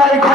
ebraico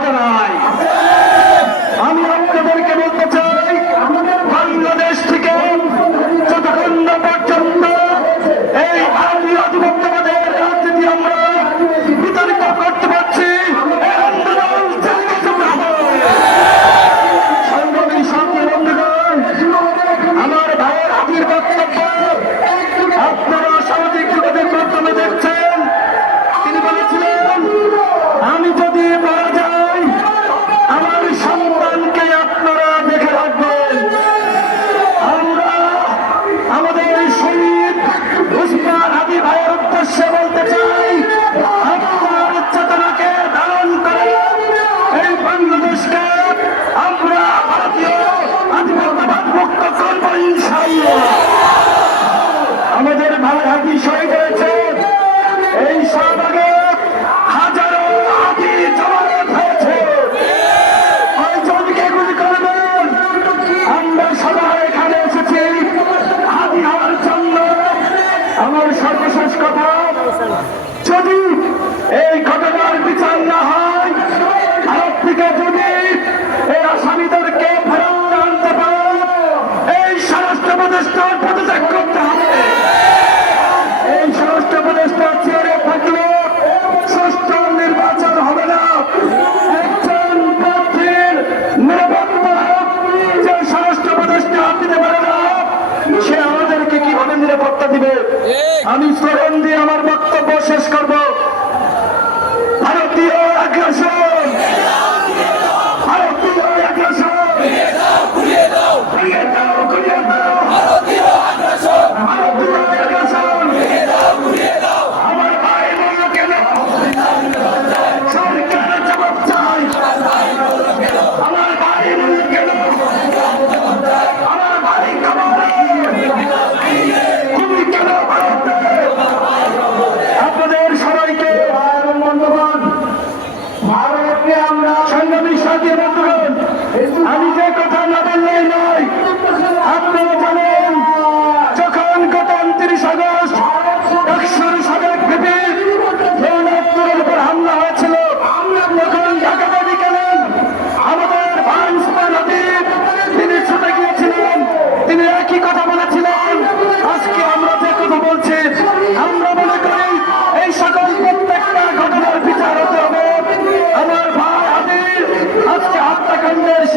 সর্বশেষ কথা, যদি এই ঘটনার বিচার না হয়, ভারত থেকে যদি এই আসামিদেরকে ফেরত আনতে পারে, এই স্বরাষ্ট্র প্রতিষ্ঠান আমি স্মরণ দিয়ে আমার বক্তব্য শেষ করব। ভারতীয় আগ্রাসন। Nadie